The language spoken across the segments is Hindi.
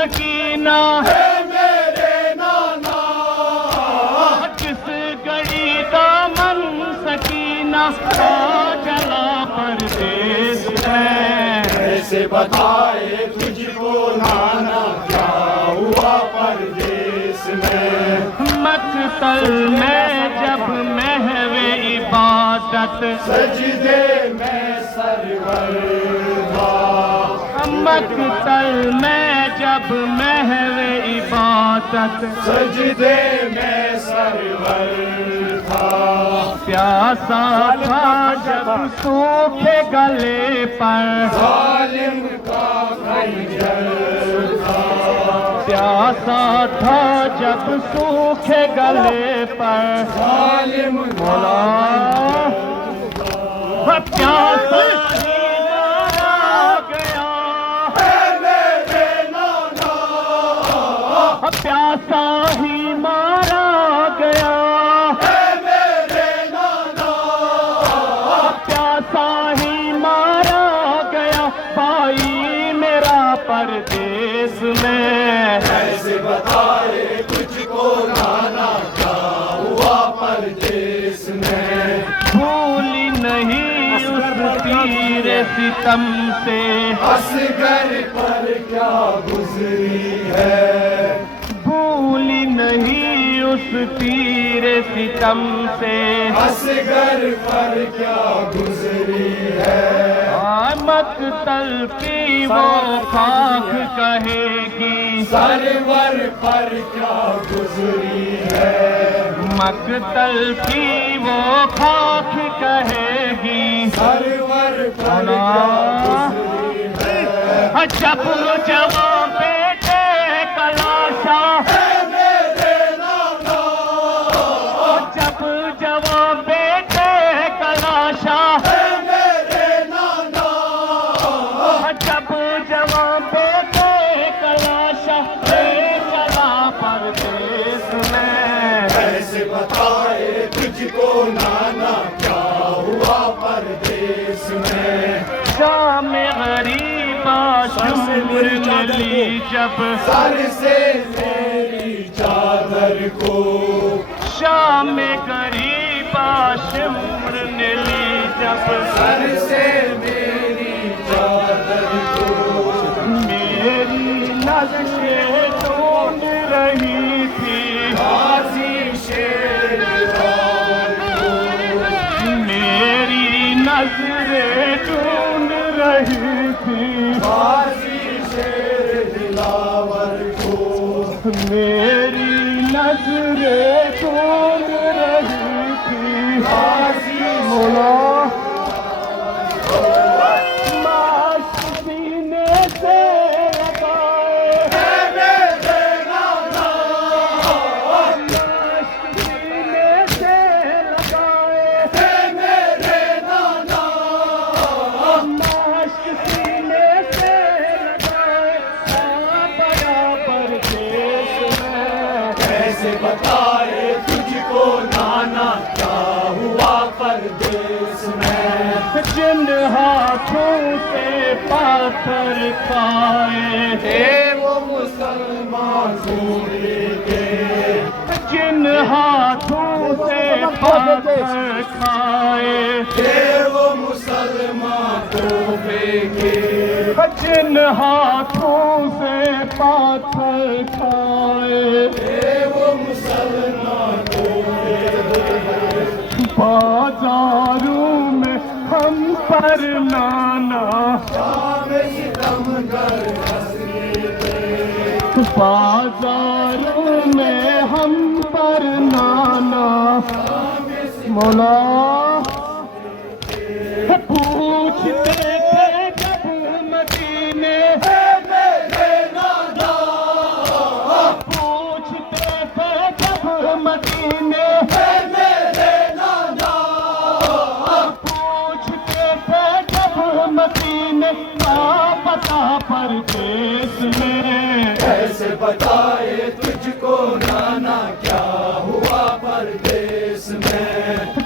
सकीना है मेरे नाना, किस घड़ी दामन सकीना आ चला परदेस में। कैसे बताए तुझको नाना क्या हुआ परदेस में। मकतल में जब महवे इबादत सजदे में सरवर था, मकतल में जब महवे इबादत सजदे में सरवर था। प्यासा था जब सूखे गले पर जालिम का खंजर था, प्यासा था जब सूखे गले पर जालिम बोला प्यासा ही मारा गया, है मेरे नाना, प्यासा ही मारा गया, है मेरे नाना, प्यासा ही मारा गया भाई मेरा परदेस में। कैसे बताए तुझको नाना क्या हुआ परदेस में। भूली नहीं उस तीरे सितम से, असगर पर क्या गुजरी है, भूली नहीं उस तीरे सितम से, असगर पर क्या गुजरी है। मकतल की वो खाक कहेगी, सरवर पर क्या गुजरी है, मकतल की वो खाक कहेगी, सरवर पर क्या गुजरी है। जब जवां बेटे कलाशा, है मेरे नाना, जब जवां बेटे कलाशा, है मेरे नाना, जब जवां बेटे कलाशा ले चला परदेस में। कैसे बताए तुझको नाना क्या हुआ परदेस में। शाम गरीबा शुम्र ने ली जब, सर से मेरी चादर को, शाम गरीबा शुम्र ने ली जब, सर से मेरी चादर को, मेरी नज़रें ढूंढ रही थी, गाजी शेर दिलावर को, मेरी नज़रें ढूंढ रही थी, गाजी शेर दिलावर को, मेरी नज़रें ढूंढ रही थी। गाजी बोला मास्क सीने से लगाए, है मेरे नाना, मास्क सीने से लगाए, है मेरे नाना, मास्क सीने से लगाए आ बड़ा परदेस में। कैसे बताए तुझको नाना क्या हुआ परदेस में। जिन हाथों से पाथर खाए थे वो मुसलमान सूरी के, जिन हाथों से पाथर खाए, थे वो मुसलमान तोहफे के, जिन हाथों से पाथर खाए, थे वो मुसलमान तोहफे के। बाजारों में हम पर नाना, शाम सितमगर हंसने थे, बाजारों में हम पर नाना। मौला पूछते थे जब मदीने, है मेरे नाना, पूछते थे जब मदीने, है मेरे नाना, पूछते थे जब मदीने का पता परदेस में। कैसे बताए तुझको नाना क्या हुआ परदेस में।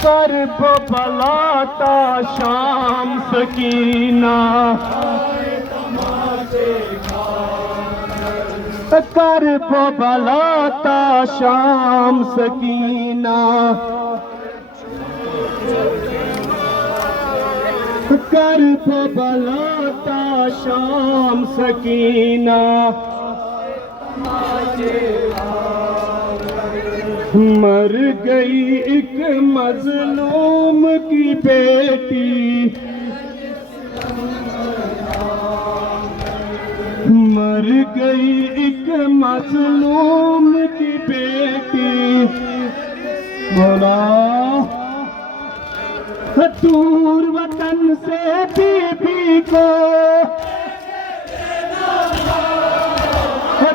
कर्ब बलाता शाम सकीना, आए तमाचे खाकर, कर बलाता शाम सकीना, कर बलाता शाम सकीना, मर गई एक मजलूम की बेटी, मर गई एक मजलूम की बेटी। बोला दूर वतन से बीबी को,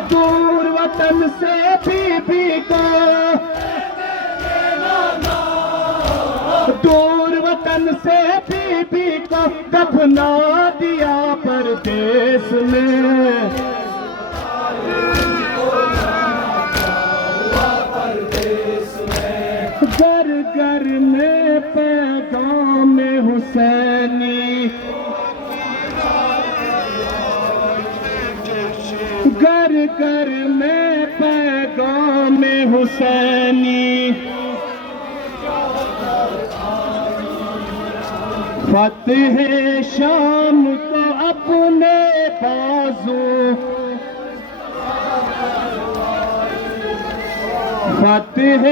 दूर वतन से बीबी को, दूर वतन से बीबी को दफना दिया परदेस में। घर घर में पैगाम हुसैनी, घर घर में पैगाम हुसैनी, फतेह शाम को अपने बाजू, फतेह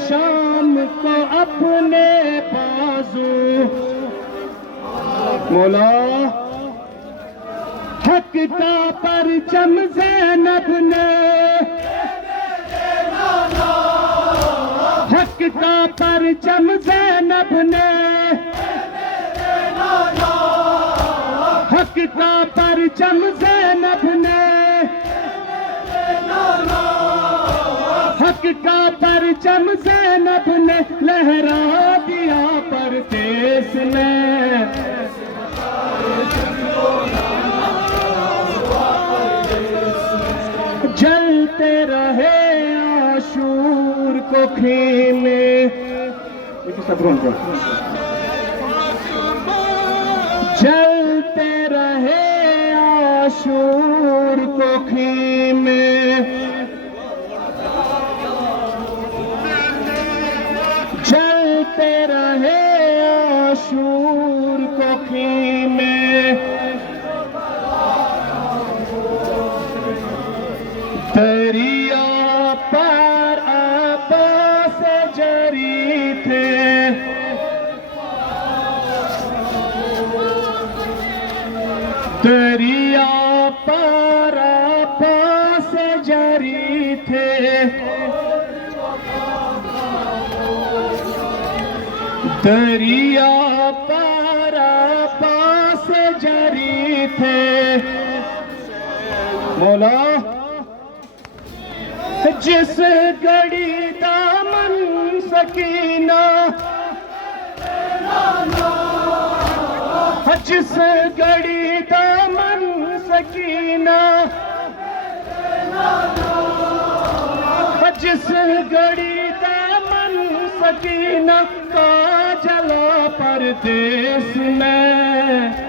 शाम को अपने बाजू। मौला हक का परचम ज़ैनब ने, हक का परचम ज़ैनब ने, हक का परचम ज़ैनब ने, हक का परचम ज़ैनब ने लहरा दिया परदेस में। जलते रहे आशूर को खीमे, जलते रहे आशूर को खीमे, जलते रहे आशूर को खीमे। दरिया पर अब्बास जरी थे, दरिया पर अब्बास जरी थे, दरिया पर अब्बास जरी थे। मौला जिस घड़ी दामन सकीना, जिस घड़ी दामन सकीना, जिस घड़ी दामन सकीना का जला परदेस में।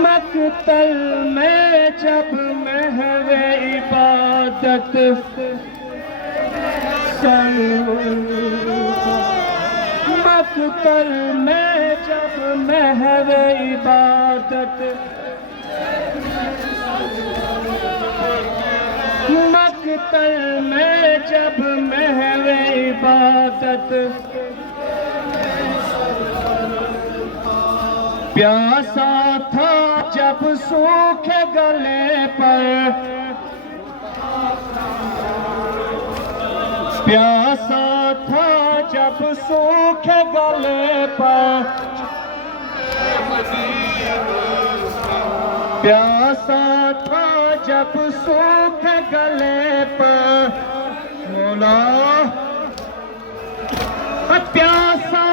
मकतल में जब महवे इबादत, मकतल में जब महवे इबादत, मकतल में जब महवे इबादत, प्यासा था जब सूखे गले पर, प्यासा था जब सूखे गले पर, प्यासा था जब सूखे गले पर। मौला प्यासा